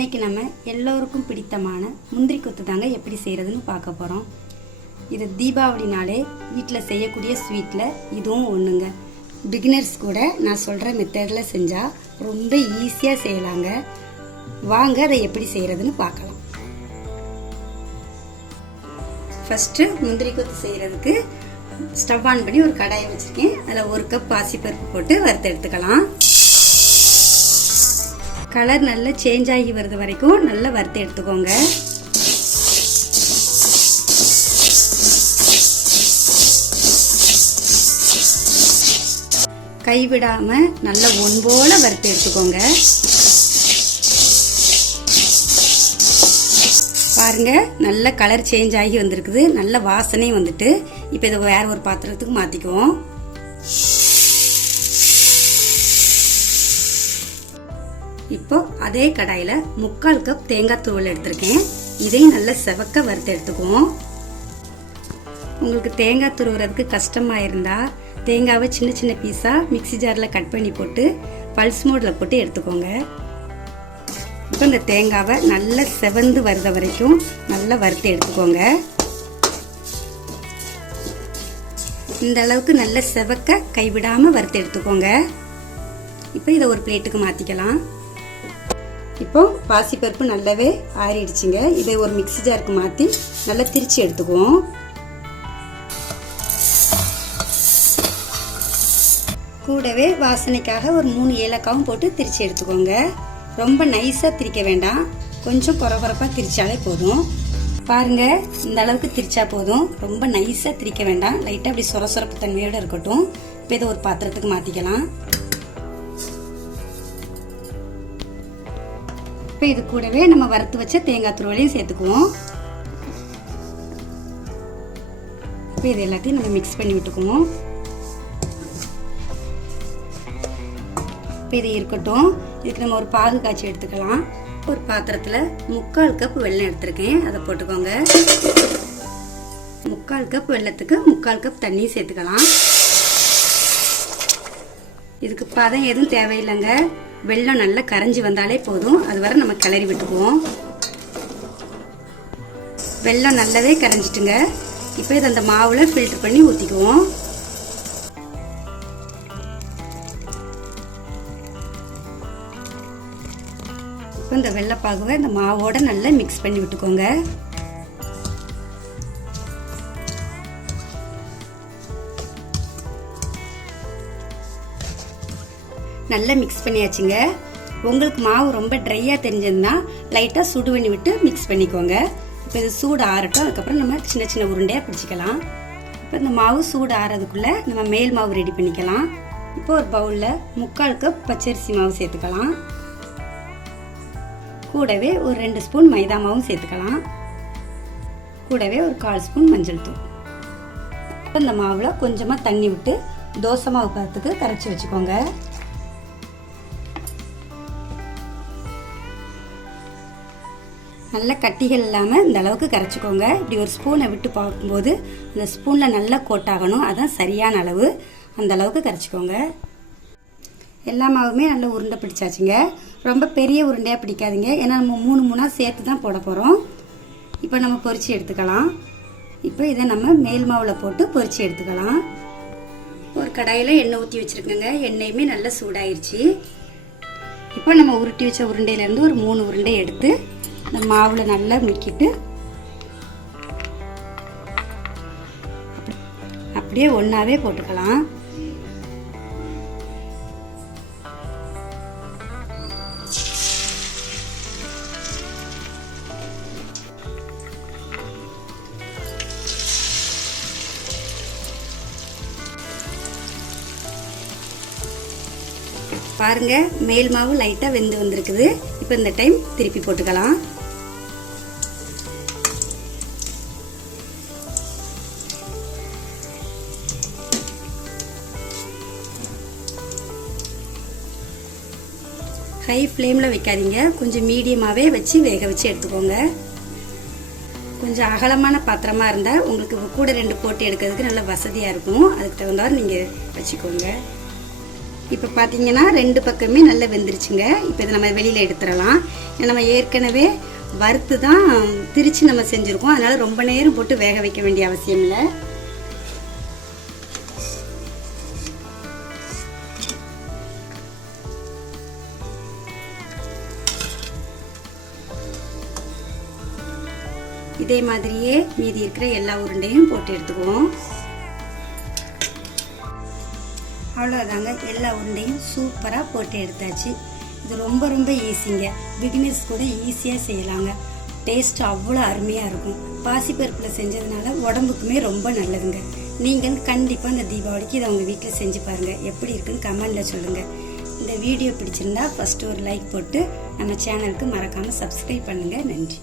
இன்றைக்கி நம்ம எல்லோருக்கும் பிடித்தமான முந்திரி கொத்து தாங்க எப்படி செய்கிறதுன்னு பார்க்க போகிறோம். இது தீபாவளினாலே வீட்டில் செய்யக்கூடிய ஸ்வீட்டில் இதுவும் ஒன்றுங்க. பிகினர்ஸ் கூட நான் சொல்கிற மெத்தடில் செஞ்சால் ரொம்ப ஈஸியாக செய்யலாங்க. வாங்க அதை எப்படி செய்கிறதுன்னு பார்க்கலாம். ஃபஸ்ட்டு முந்திரி கொத்து செய்கிறதுக்கு ஸ்டவ் ஆன் பண்ணி ஒரு கடாயை வச்சுருக்கேன். அதில் 1 கப் பாசிப்பருப்பு போட்டு வறுத்து எடுத்துக்கலாம். கலர் நல்லா சேஞ்ச் ஆகி வருது வரைக்கும் நல்லா வறுத்து எடுத்துக்கோங்க. கைவிடாமல் நல்லா ஒன்போல வறுத்து எடுத்துக்கோங்க. பாருங்க, நல்ல கலர் சேஞ்ச் ஆகி வந்திருக்குது. நல்ல வாசனையும் வந்துட்டு. இப்போ இதை வேற ஒரு பாத்திரத்துக்கு மாற்றிக்குவோம். இப்போ அதே கடாயில் 3/4 கப் தேங்காய் துருவல் எடுத்திருக்கேன். இதையும் நல்லா செவக்க வறுத்து எடுத்துக்குவோம். உங்களுக்கு தேங்காய் துருவுறதுக்கு கஷ்டமாக இருந்தால் தேங்காவை சின்ன சின்ன பீஸாக மிக்சி ஜாரில் கட் பண்ணி போட்டு பல்ஸ் மோடில் போட்டு எடுத்துக்கோங்க. இப்போ இந்த தேங்காவை நல்லா செவந்து வருத வரைக்கும் நல்லா வறுத்து எடுத்துக்கோங்க. இந்த அளவுக்கு நல்லா செவக்க கைவிடாமல் வறுத்து எடுத்துக்கோங்க. இப்போ இதை ஒரு பிளேட்டுக்கு மாற்றிக்கலாம். இப்போ பாசிப்பருப்பு நல்லாவே ஆறிடுச்சுங்க. இதை ஒரு மிக்சி ஜாருக்கு மாற்றி நல்லா திரிச்சு எடுத்துக்குவோம். கூடவே வாசனைக்காக ஒரு 3 ஏலக்காவும் போட்டு திரிச்சு எடுத்துக்கோங்க. ரொம்ப நைஸாக திரிக்க வேண்டாம், கொஞ்சம் குறகுறப்பாக திரிச்சாலே போதும். பாருங்க, இந்த அளவுக்கு திரிச்சா போதும். ரொம்ப நைஸாக திரிக்க வேண்டாம், லைட்டாக அப்படி சொரசொரப்பு தன்மையோடு இருக்கட்டும். இப்போ இதை ஒரு பாத்திரத்துக்கு மாற்றிக்கலாம். இப்போ இது கூடவே நம்ம வறுத்து வச்ச தேங்காய் துருவலையும் சேர்த்துக்குவோம். இப்போ இது எல்லாத்தையும் நம்ம மிக்ஸ் பண்ணி விட்டுக்குவோம். இப்போ இது இருக்கட்டும். இதுக்கு நம்ம ஒரு பாகு காய்ச்சி எடுத்துக்கலாம். ஒரு பாத்திரத்தில் 3/4 கப் வெல்லம் எடுத்துருக்கேன், அதை போட்டுக்கோங்க. 3/4 கப் வெல்லத்துக்கு 3/4 கப் தண்ணி சேர்த்துக்கலாம். இதுக்கு பதம் எதுவும் தேவையில்லைங்க. வெல்லம் நல்லா கரைஞ்சி வந்தாலே போதும். அது வரை நம்ம கிளறி விட்டுக்குவோம். வெல்லம் நல்லாவே கரைஞ்சிட்டுங்க. இப்போ இதை அந்த மாவில் ஃபில்டர் பண்ணி ஊற்றிக்குவோம். இப்போ இந்த வெள்ளைப்பாகுவை இந்த மாவோட நல்லா மிக்ஸ் பண்ணி விட்டுக்கோங்க. நல்லா மிக்ஸ் பண்ணியாச்சுங்க. உங்களுக்கு மாவு ரொம்ப ட்ரையாக தெரிஞ்சதுன்னா லைட்டாக சுடு பண்ணி விட்டு மிக்ஸ் பண்ணிக்கோங்க. இப்போ இது சூடு ஆறட்டும். அதுக்கப்புறம் நம்ம சின்ன சின்ன உருண்டையாக பிடிச்சிக்கலாம். இப்போ இந்த மாவு சூடு ஆறதுக்குள்ளே நம்ம மேல் மாவு ரெடி பண்ணிக்கலாம். இப்போ ஒரு பவுலில் 3/4 கப் பச்சரிசி மாவு சேர்த்துக்கலாம். கூடவே ஒரு 2 ஸ்பூன் மைதா மாவும் சேர்த்துக்கலாம். கூடவே ஒரு 1/4 ஸ்பூன் மஞ்சள் தூள். இப்போ இந்த மாவில் கொஞ்சமாக தண்ணி விட்டு தோசை மாவு பதத்துக்கு கரைச்சி வச்சுக்கோங்க. நல்லா கட்டிகள் இல்லாமல் இந்த அளவுக்கு கரைச்சிக்கோங்க. இப்படி ஒரு ஸ்பூனை விட்டு பார்க்கும்போது அந்த ஸ்பூனில் நல்லா கோட்டாகணும். அதுதான் சரியான அளவு. அந்த அளவுக்கு கரைச்சிக்கோங்க. எல்லா மாவுமே நல்லா உருண்டை பிடிச்சாச்சுங்க. ரொம்ப பெரிய உருண்டையாக பிடிக்காதீங்க, ஏன்னா நம்ம 3 சேர்த்து தான் போட போகிறோம். இப்போ நம்ம பொரிச்சு எடுத்துக்கலாம். இப்போ இதை நம்ம மேல் மாவில் போட்டு பொரிச்சு எடுத்துக்கலாம். ஒரு கடாயில் எண்ணெய் ஊற்றி வச்சுருக்கோங்க. எண்ணெயுமே நல்லா சூடாயிருச்சு. இப்போ நம்ம உருட்டி வச்ச உருண்டையிலேருந்து ஒரு 3 உருண்டை எடுத்து இந்த மாவில் நல்லா முக்கிட்டு அப்படியே ஒன்றாவே போட்டுக்கலாம். பாருங்க, மேல் மாவு லைட்டாக வெந்து வந்திருக்குது. இப்போ இந்த டைம் திருப்பி போட்டுக்கலாம். ஹை ஃப்ளேமில் வைக்காதீங்க, கொஞ்சம் மீடியமாகவே வச்சு வேக வச்சு எடுத்துக்கோங்க. கொஞ்சம் அகலமான பாத்திரமாக இருந்தால் உங்களுக்கு கூட 2 போட்டு எடுக்கிறதுக்கு நல்ல வசதியாக இருக்கும். அதுக்கு தகுந்தவாறு நீங்கள் வச்சுக்கோங்க. இப்போ பார்த்தீங்கன்னா 2 பக்கமே நல்லா வெந்துருச்சுங்க. இப்போ இதை நம்ம வெளியில் எடுத்துடலாம். நம்ம ஏற்கனவே வறுத்து தான் திரிச்சு நம்ம செஞ்சுருக்கோம். அதனால் ரொம்ப நேரம் போட்டு வேக வைக்க வேண்டிய அவசியம் இல்லை. இதே மாதிரியே மீதி இருக்கிற எல்லா உருண்டையும் போட்டு எடுத்துக்குவோம். அவ்வளோதாங்க, எல்லா உருண்டையும் சூப்பராக போட்டு எடுத்தாச்சு. இது ரொம்ப ரொம்ப ஈஸிங்க. பிகினர்ஸ் கூட ஈஸியாக செய்யலாங்க. டேஸ்ட் அவ்வளோ அருமையாக இருக்கும். பாசிப்பருப்பில் செஞ்சதுனால உடம்புக்குமே ரொம்ப நல்லதுங்க. நீங்கள் கண்டிப்பாக இந்த தீபாவளிக்கு இதை உங்கள் வீட்டில் செஞ்சு பாருங்கள். எப்படி இருக்குன்னு கமெண்டில் சொல்லுங்கள். இந்த வீடியோ பிடிச்சிருந்தா ஃபஸ்ட்டு ஒரு லைக் போட்டு நம்ம சேனலுக்கு மறக்காமல் சப்ஸ்கிரைப் பண்ணுங்கள். நன்றி.